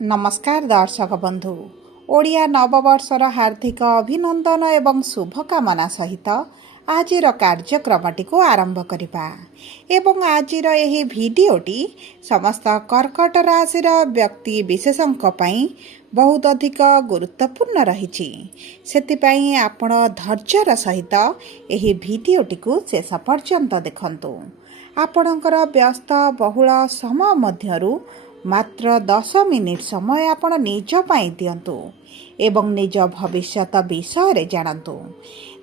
नमस्कार दर्शक बंधु ओडिया नववर्षर हार्दिक अभिनंदन एवं शुभकामना सहित आजिर कार्यक्रमटी को आरंभ करिबा एवं आजिर एही भिडियोटी समस्त कर्कट राशि व्यक्ति विशेषंक पई बहुत अधिक गुरुत्वपूर्ण रहिछि। सेतिपई आपण धैर्यर सहित एही भिडियोटी को शेष पर्यंत देखंतु। आपणकर व्यस्त बहुल समय मध्यरु मात्र 10 मिनिट समय आपण निज पाई दियंतु एवं निज भविष्यत विषय रे जानतु।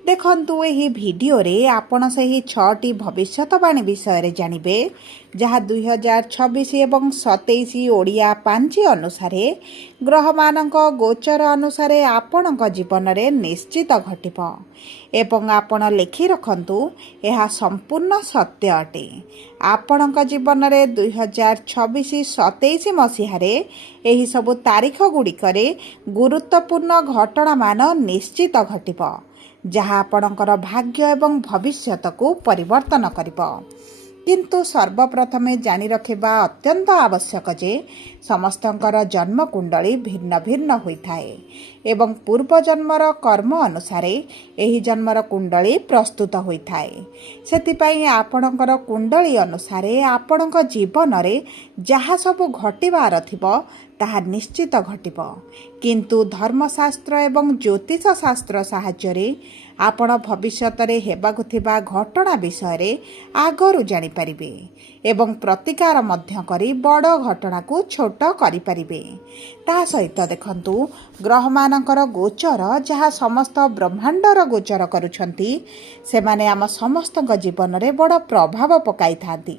देखंतु एही भिडियो रे आपण सही 6टी भविष्यतवाणी विषय रे जानिबे जहा 2026 एवं 27 ओडिया पांची अनुसार ग्रह मानक गोचर अनुसार आपणक जीवन रे निश्चित घटिबो एवं आपण लिखि रखंतु यह संपूर्ण सत्य अटे। आपणक जीवन रे 2026-27 मसीहारे एही सबु तारीख गुड़िकरे गुरुत्वपूर्ण घटना मान निश्चित घटिबो जहा आपणकर भाग्य एवं भविष्यत को परिवर्तन करिबो। किंतु सर्वप्रथमे जानी रखिबा अत्यंत आवश्यक जे समस्तंकर जन्म कुंडली भिन्न भिन्न होइथाए एवं पूर्व जन्मर कर्म अनुसार एही जन्मर कुंडली प्रस्तुत होइथाए। सेतिपई आपणकर कुंडली अनुसार आपणक जीवन रे जहा सब घटिबार थिबो ताहा निश्चित घटिबो। किंतु धर्मशास्त्र एवं ज्योतिष शास्त्र साहाय्य आपण भविष्यत रे हेबाकु थिबा घटना विषय रे आगरु जानि परिबे एवं प्रतिकार मध्य करी बड़ घटना को छोट करि परिबे। ता सहित देखंतु ग्रह मानकर गोचर जहा समस्त ब्रह्मांडर गोचर करूछंती सेमाने आम समस्त जीवन रे बड़ प्रभाव पकाई थांती।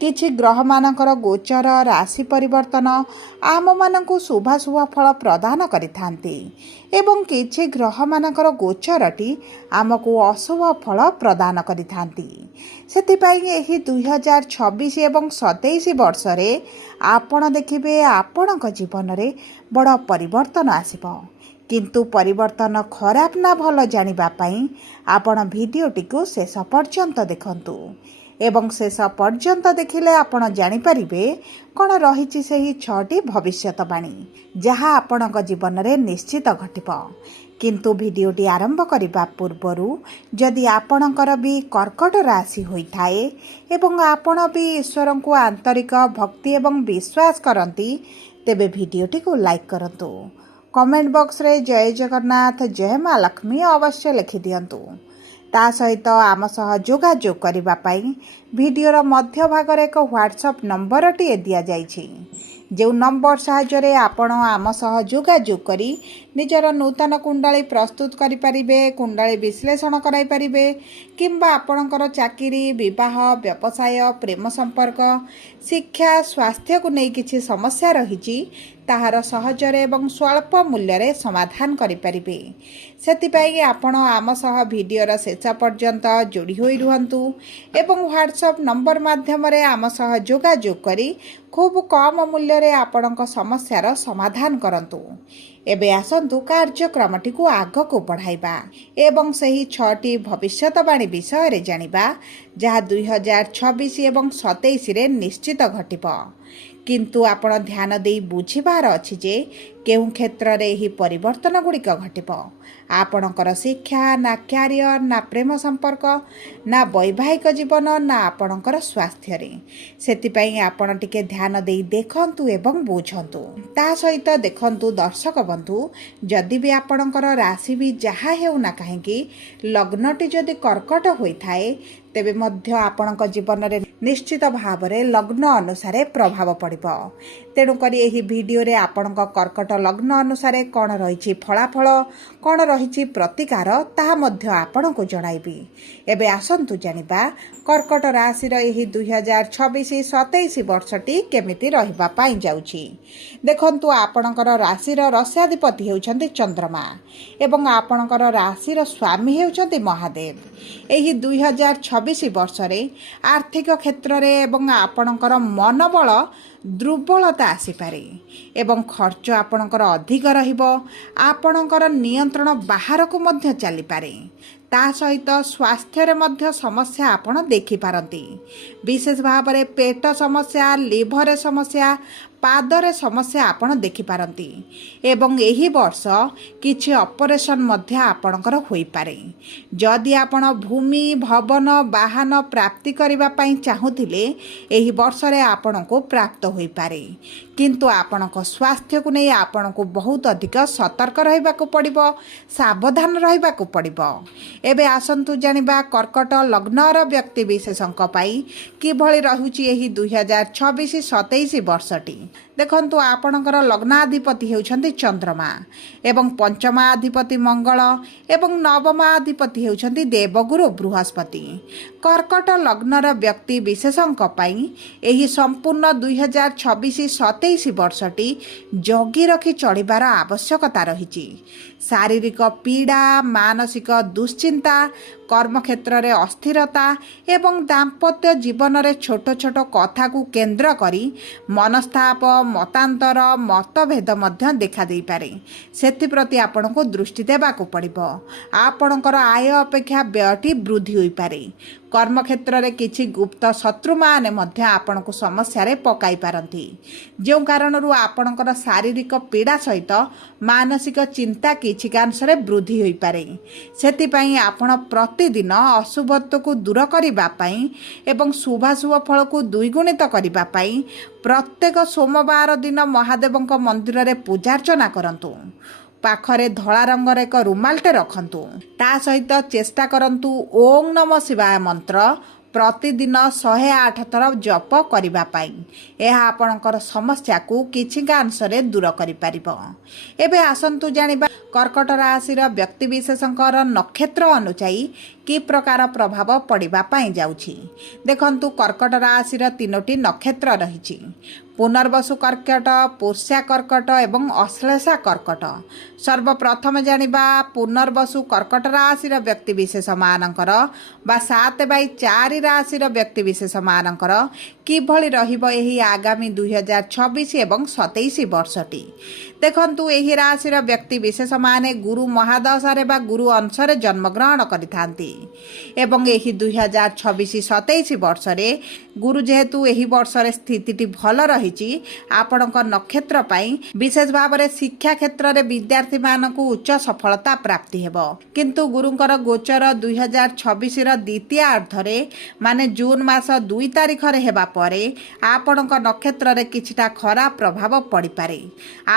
किछि ग्रह मानकर गोचर राशि परिवर्तन आम मानकु शुभाशुभ फल प्रदान करिथांती एवं किछि ग्रह मानकर गोचरटी आमको अशुभ फल प्रदान करिथांती। सेतिपई एही 2026 एवं 27 वर्ष रे आपण देखिबे आपणक जीवन रे बड़ परिवर्तन आसिबो। किंतु परिवर्तन खराब ना भल जानिबा पई आपण भिडियोटी को शेष पर्यंत देखंतु एवं शेष पर्यंत देखिले आपण जानि परिबे कोन रहिछि सेही 6टी भविष्यतवाणी जहा आपणक जीवन रे निश्चित घटिबो। किंतु भिडियोटी आरंभ करिबा पूर्वरु जदि आपणकर भी कर्कट राशि होइथाए एवं आपण भी ईश्वर को आंतरिक भक्ति एवं विश्वास करंती तेबे भिडियोटी को लाइक करंतु। कमेंट बॉक्स रे जय जगन्नाथ जय मां लक्ष्मी अवश्य लिखि दियंतु। ता सहित आम सह जोगाजोग करिबा पई भिडियोर मध्य भाग रे एक व्हाट्सएप नंबर टी दिया जाइछि जो नंबर साहाय्य आपण आम सह जोगाजोग करी निजर नूतन कुंडली प्रस्तुत करि परिबे, कुंडली विश्लेषण कराई परिबे किंबा आपणकर चाकरी विवाह व्यवसाय प्रेम संपर्क शिक्षा स्वास्थ्य को नहीं किछि समस्या रहिछि ताहार सहजरे एवं स्वल्प मूल्य रे समाधान करि परिबे। सेतिपई आपण आम सह भिडियोर शेष पर्यंत जोड़ी होई रुहंतु एवं व्हाट्सएप नंबर माध्यम रे आम सह जोगाजोग करी खूब कम मूल्य रे आपणक समस्यार समाधान करंतु। एबे आसंतु कार्यक्रमटी को आग को बढ़ाइबा एवं सही 6टी भविष्यतवाणी विषय रे जानिबा जहा 2026 एवं 27 रे निश्चित घटिबो। किंतु आपण ध्यान देई बुझिबार अछि जे केउ क्षेत्र रे ही परिवर्तन गुड़िक घटिबो। आपणकर शिक्षा ना क्यारियर ना प्रेम संपर्क ना वैवाहिक जीवन ना आपणकर स्वास्थ्य रे सेतिपई आपण टिके ध्यान देई देखंतु एवं बुझंतु। ता सहित देखंतु दर्शक बंधु जदि भी आपणकर राशि भी जहा हेउ ना काहेकि लग्नटी जदि कर्कट होइथाए तेबे मध्य आपणक जीवन रे निश्चित भाव रे लग्न अनुसार प्रभाव पड़िबो। तेणु करी एही भिडियो रे आपणक कर्कट लग्न अनुसार कौन रही फलाफल कौन रही प्रतिकार ताहा मध्य आपण को जणाइबी। एबे आसंतु जानिबा कर्कट राशि एही 2026-27 वर्षटी केमिति रहिबा पाई जाउछि। देखंतु आपणकर राशि रस्याधिपति हेउछन्ति चंद्रमा एवं आपणकर राशि स्वामी हेउछन्ति महादेव। एही 2026 वर्ष रे आर्थिक क्षेत्र रे एवं आपणकर मनोबल दुर्बलता आसीपारे एवं खर्च आपणकर अधिक रहिबो। आपणकर नियंत्रण बाहर को मध्य चली पारे। ता सहित स्वास्थ्य रे मध्य समस्या आपण देखि पारंती। विशेष भाव में पेट समस्या लिभर समस्या ପାଦରେ ସମସ୍ୟା ଆପଣ ଦେଖିପାରନ୍ତି ଏବଂ ଏହି ବର୍ଷ କିଛି ଅପରେସନ୍ ମଧ୍ୟ ଆପଣଙ୍କର ହୋଇପାରେ। ଯଦି ଆପଣ ଭୂମି ଭବନ ବାହନ ପ୍ରାପ୍ତି କରିବା ପାଇଁ ଚାହୁଁଥିଲେ ଏହି ବର୍ଷରେ ଆପଣଙ୍କୁ ପ୍ରାପ୍ତ ହୋଇପାରେ, କିନ୍ତୁ ଆପଣଙ୍କ ସ୍ୱାସ୍ଥ୍ୟକୁ ନେଇ ଆପଣଙ୍କୁ ବହୁତ ଅଧିକ ସତର୍କ ରହିବାକୁ ପଡ଼ିବ, ସାବଧାନ ରହିବାକୁ ପଡ଼ିବ। ଏବେ ଆସନ୍ତୁ ଜାଣିବା କର୍କଟ ଲଗ୍ନର ବ୍ୟକ୍ତିବିଶେଷଙ୍କ ପାଇଁ କିଭଳି ରହୁଛି ଏହି 2026-27 ବର୍ଷଟି। ଦେଖନ୍ତୁ, ଆପଣଙ୍କର ଲଗ୍ନାଧିପତି ହେଉଛନ୍ତି ଚନ୍ଦ୍ରମା ଏବଂ ପଞ୍ଚମାଧିପତି ମଙ୍ଗଳ ଏବଂ ନବମାଧିପତି ହେଉଛନ୍ତି ଦେବଗୁରୁ ବୃହସ୍ପତି। କର୍କଟ ଲଗ୍ନର ବ୍ୟକ୍ତି ବିଶେଷଙ୍କ ପାଇଁ ଏହି ସମ୍ପୂର୍ଣ୍ଣ 2026-27 ବର୍ଷଟି ଜଗି ରଖି ଚଳିବାର ଆବଶ୍ୟକତା ରହିଛି। ଶାରୀରିକ ପୀଡ଼ା, ମାନସିକ ଦୁଶ୍ଚିନ୍ତା, କର୍ମକ୍ଷେତ୍ରରେ ଅସ୍ଥିରତା ଏବଂ ଦାମ୍ପତ୍ୟ ଜୀବନରେ ଛୋଟ ଛୋଟ କଥାକୁ କେନ୍ଦ୍ର କରି ମନସ୍ତାପ, ମତାନ୍ତର, ମତଭେଦ ମଧ୍ୟ ଦେଖାଦେଇପାରେ। ସେଥିପ୍ରତି ଆପଣଙ୍କୁ ଦୃଷ୍ଟି ଦେବାକୁ ପଡ଼ିବ। ଆପଣଙ୍କର ଆୟ ଅପେକ୍ଷା ବ୍ୟୟଟି ବୃଦ୍ଧି ହୋଇପାରେ। କର୍ମକ୍ଷେତ୍ରରେ କିଛି ଗୁପ୍ତ ଶତ୍ରୁମାନେ ମଧ୍ୟ ଆପଣଙ୍କୁ ସମସ୍ୟାରେ ପକାଇ ପାରନ୍ତି, ଯେଉଁ କାରଣରୁ ଆପଣଙ୍କର ଶାରୀରିକ ପୀଡ଼ା ସହିତ ମାନସିକ ଚିନ୍ତା କିଛି କାଂଶରେ ବୃଦ୍ଧି ହୋଇପାରେ। ସେଥିପାଇଁ ଆପଣ ପ୍ରତିଦିନ ଅଶୁଭତ୍ୱକୁ ଦୂର କରିବା ପାଇଁ ଏବଂ ଶୁଭାଶୁଭ ଫଳକୁ ଦ୍ୱିଗୁଣିତ କରିବା ପାଇଁ ପ୍ରତ୍ୟେକ ସୋମବାର ଦିନ ମହାଦେବଙ୍କ ମନ୍ଦିରରେ ପୂଜାର୍ଚ୍ଚନା କରନ୍ତୁ। ପାଖରେ ଧଳା ରଙ୍ଗର ଏକ ରୁମାଲଟେ ରଖନ୍ତୁ। ତା ସହିତ ଚେଷ୍ଟା କରନ୍ତୁ ଓଁ ନମଃ ଶିବାୟ ମନ୍ତ୍ର ପ୍ରତିଦିନ 108 ଥର ଜପ କରିବା ପାଇଁ। ଏହା ଆପଣଙ୍କର ସମସ୍ୟାକୁ କିଛି କାଂଶରେ ଦୂର କରିପାରିବ। ଏବେ ଆସନ୍ତୁ ଜାଣିବା କର୍କଟ ରାଶିର ବ୍ୟକ୍ତିବିଶେଷଙ୍କର ନକ୍ଷତ୍ର ଅନୁଯାୟୀ କି ପ୍ରକାର ପ୍ରଭାବ ପଡ଼ିବା ପାଇଁ ଯାଉଛି। ଦେଖନ୍ତୁ, କର୍କଟ ରାଶିର 3ଟି ନକ୍ଷତ୍ର ରହିଛି: ପୁନର୍ବସୁ କର୍କଟ, ପୁଷ୍ୟା କର୍କଟ ଏବଂ ଅଶ୍ଳେଷା କର୍କଟ। ସର୍ବପ୍ରଥମେ ଜାଣିବା ପୁନର୍ବସୁ କର୍କଟ ରାଶିର ବ୍ୟକ୍ତିବିଶେଷମାନଙ୍କର ବା 7/4 ରାଶିର ବ୍ୟକ୍ତିବିଶେଷମାନଙ୍କର କିଭଳି ରହିବ ଏହି ଆଗାମୀ 2026 ଏବଂ 27 ବର୍ଷଟି। ଦେଖନ୍ତୁ, ଏହି ରାଶିର ବ୍ୟକ୍ତିବିଶେଷମାନେ ଗୁରୁ ମହାଦଶାରେ ବା ଗୁରୁ ଅଂଶରେ ଜନ୍ମଗ୍ରହଣ କରିଥାନ୍ତି ଏବଂ ଏହି 2026-27 ବର୍ଷରେ ଗୁରୁ ଯେହେତୁ ଏହି ବର୍ଷରେ ସ୍ଥିତିଟି ଭଲ ରହିଛି, ଆପଣଙ୍କ ନକ୍ଷତ୍ର ପାଇଁ ବିଶେଷ ଭାବରେ ଶିକ୍ଷା କ୍ଷେତ୍ରରେ ବିଦ୍ୟାର୍ଥୀମାନଙ୍କୁ ଉଚ୍ଚ ସଫଳତା ପ୍ରାପ୍ତି ହେବ। କିନ୍ତୁ ଗୁରୁଙ୍କର ଗୋଚର 2026ର ଦ୍ୱିତୀୟାର୍ଦ୍ଧରେ ମାନେ ଜୁନ୍ ମାସ 2 ତାରିଖରେ ହେବା ପରେ ଆପଣଙ୍କ ନକ୍ଷତ୍ରରେ କିଛିଟା ଖରାପ ପ୍ରଭାବ ପଡ଼ିପାରେ।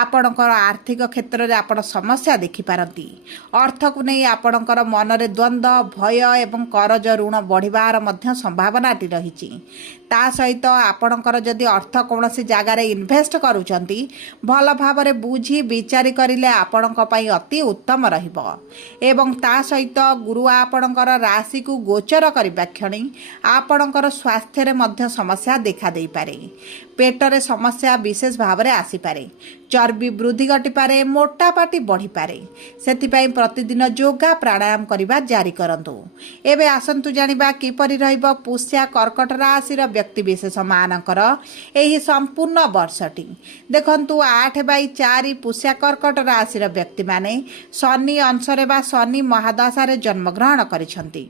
ଆପଣଙ୍କର ଆର୍ଥିକ କ୍ଷେତ୍ରରେ ଆପଣ ସମସ୍ୟା ଦେଖିପାରନ୍ତି। ଅର୍ଥକୁ ନେଇ ଆପଣଙ୍କର ମନରେ ଦ୍ୱନ୍ଦ୍ୱ, ଭୟ ଏବଂ କରଜ ଋଣ ବଢ଼ିବାର ମଧ୍ୟ ସମ୍ଭାବନାଟି ରହିଛି। ତା ସହିତ ଆପଣଙ୍କର ଯଦି ଅର୍ଥ କୌଣସି ଜାଗାରେ ଇନଭେଷ୍ଟ କରୁଛନ୍ତି, ଭଲ ଭାବରେ ବୁଝି ବିଚାରି କରିଲେ ଆପଣଙ୍କ ପାଇଁ ଅତି ଉତ୍ତମ ରହିବ। ଏବଂ ତା ସହିତ ଗୁରୁ ଆପଣଙ୍କର ରାଶିକୁ ଗୋଚର କରିବା କ୍ଷଣି ଆପଣଙ୍କର ସ୍ୱାସ୍ଥ୍ୟରେ ମଧ୍ୟ ସମସ୍ୟା ଦେଖାଦେଇପାରେ। ପେଟରେ ସମସ୍ୟା ବିଶେଷ ଭାବରେ ଆସିପାରେ, ଚର୍ବି ବୃଦ୍ଧି ଘଟିପାରେ, ମୋଟାପାଟି ବଢ଼ିପାରେ। ସେଥିପାଇଁ ପ୍ରତିଦିନ ଯୋଗା ପ୍ରାଣାୟାମ କରିବା ଜାରି କରନ୍ତୁ। ଏବେ ଆସନ୍ତୁ ଜାଣିବା କିପରି ରହିବ ପୁଷ୍ୟା କର୍କଟ ରାଶିର ବ୍ୟକ୍ତିବିଶେଷମାନଙ୍କର ଏହି ସମ୍ପୂର୍ଣ୍ଣ ବର୍ଷଟି। ଦେଖନ୍ତୁ, 8/4 ପୁଷ୍ୟା କର୍କଟ ରାଶିର ବ୍ୟକ୍ତିମାନେ ଶନି ଅଂଶରେ ବା ଶନି ମହାଦଶାରେ ଜନ୍ମଗ୍ରହଣ କରିଛନ୍ତି।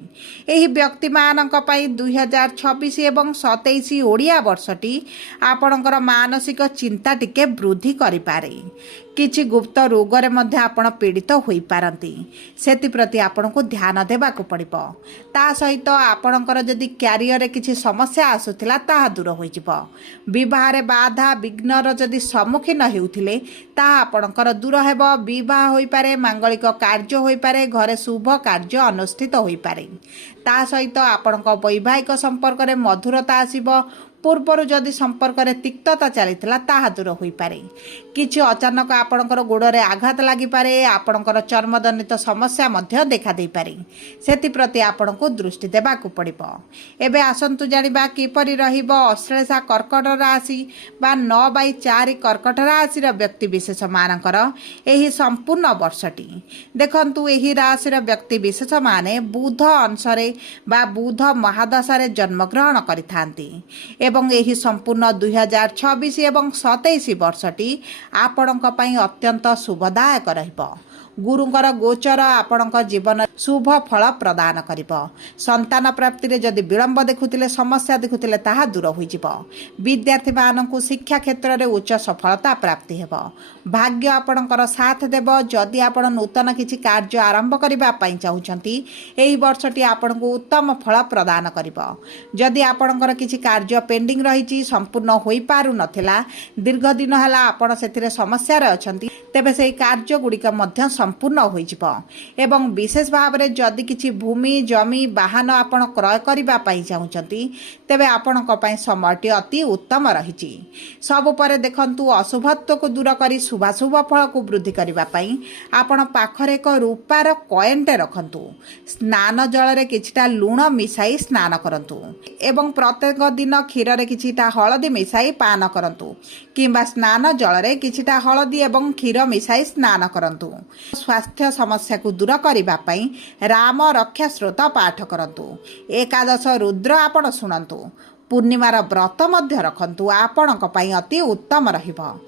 ଏହି ବ୍ୟକ୍ତିମାନଙ୍କ ପାଇଁ 2026 ଏବଂ 27 ଓଡ଼ିଆ ବର୍ଷଟି ଆପଣଙ୍କର ମାନସିକ ଚିନ୍ତା ଟିକେ ବୃଦ୍ଧି କରିପାରେ। କିଛି ଗୁପ୍ତ ରୋଗରେ ମଧ୍ୟ ଆପଣ ପୀଡ଼ିତ ହୋଇପାରନ୍ତି। ସେଥିପ୍ରତି ଆପଣଙ୍କୁ ଧ୍ୟାନ ଦେବାକୁ ପଡ଼ିବ। ତା ସହିତ ଆପଣଙ୍କର ଯଦି କ୍ୟାରିୟରରେ କିଛି ସମସ୍ୟା ଆସୁଥିଲା, ତାହା ଦୂର ହୋଇଯିବ। ବିବାହରେ ବାଧା ବିଘ୍ନର ଯଦି ସମ୍ମୁଖୀନ ହେଉଥିଲେ, ତାହା ଆପଣଙ୍କର ଦୂର ହେବ। ବିବାହ ହୋଇପାରେ, ମାଙ୍ଗଳିକ କାର୍ଯ୍ୟ ହୋଇପାରେ, ଘରେ ଶୁଭ କାର୍ଯ୍ୟ ଅନୁଷ୍ଠିତ ହୋଇପାରେ। ତା ସହିତ ଆପଣଙ୍କ ବୈବାହିକ ସମ୍ପର୍କରେ ମଧୁରତା ଆସିବ। ପୂର୍ବରୁ ଯଦି ସମ୍ପର୍କରେ ତିକ୍ତତା ଚାଲିଥିଲା, ତାହା ଦୂର ହୋଇପାରେ। କିଛି ଅଚାନକ ଆପଣଙ୍କର ଗୋଡ଼ରେ ଆଘାତ ଲାଗିପାରେ। ଆପଣଙ୍କର ଚର୍ମଜନିତ ସମସ୍ୟା ମଧ୍ୟ ଦେଖାଦେଇପାରେ। ସେଥିପ୍ରତି ଆପଣଙ୍କୁ ଦୃଷ୍ଟି ଦେବାକୁ ପଡ଼ିବ। ଏବେ ଆସନ୍ତୁ ଜାଣିବା କିପରି ରହିବ ଅଶ୍ଳେଷା କର୍କଟ ରାଶି ବା 9/4 କର୍କଟ ରାଶିର ବ୍ୟକ୍ତିବିଶେଷମାନଙ୍କର ଏହି ସମ୍ପୂର୍ଣ୍ଣ ବର୍ଷଟି। ଦେଖନ୍ତୁ, ଏହି ରାଶିର ବ୍ୟକ୍ତିବିଶେଷମାନେ ବୁଧ ଅଂଶରେ ବା ବୁଧ ମହାଦଶାରେ ଜନ୍ମଗ୍ରହଣ କରିଥାନ୍ତି ଏବଂ ଏହି ସମ୍ପୂର୍ଣ୍ଣ 2026 ଏବଂ 27 ବର୍ଷଟି ଆପଣଙ୍କ ପାଇଁ ଅତ୍ୟନ୍ତ ଶୁଭଦାୟକ ରହିବ। गुरुंकर गोचर आपणक जीवन शुभ फल प्रदान करिब। संतान प्राप्ति रे जदि विलंब देखुतिले समस्या देखुतिले ताहा दूर होइजिब। विद्यार्थी माननकु शिक्षा क्षेत्र रे उच्च सफलता प्राप्ति हेब। भाग्य आपणकर साथ देब। जदि आपण नूतन किछि कार्य आरंभ करिबा पई चाहुचंती एही वर्षटी आपणकु उत्तम फल प्रदान करिब। जदि आपणकर किछि कार्य पेंडिंग रहिछि संपूर्ण होई पारु नथिला दीर्घ दिन हला आपण सेथिरे समस्या रे अछंती तेबे सेही कार्य गुडिक मध्य संपूर्ण होइजिब। एवं विशेष भाव में जदि किछि भूमि जमी वाहन आपण क्रय करिबा पई चाहुचंती तेबे आपणक पई समयटी अति उत्तम रहिछि। सब परे देखंतु अशुभत्व को दूर करी शुभाशुभ फल को वृद्धि करिबा पई आपण पाखरे एक रूपार कॉइनटे रखंतु। स्नान जल रे किछिटा लूण मिसाई स्नान करंतु एवं प्रत्येक दिन क्षीर रे किछिटा हळदी मिसाई पान करंतु किंबा स्नान जल रे किछिटा हळदी एवं क्षीर मिसाई स्नान करंतु। स्वास्थ्य समस्या को दूर करिबा पई राम रक्षा स्रोत पाठ करंतु। एकादश रुद्र आपण सुनंतु। पूर्णिमार व्रत मध्य रखंतु आपणक पई अति उत्तम रहिब।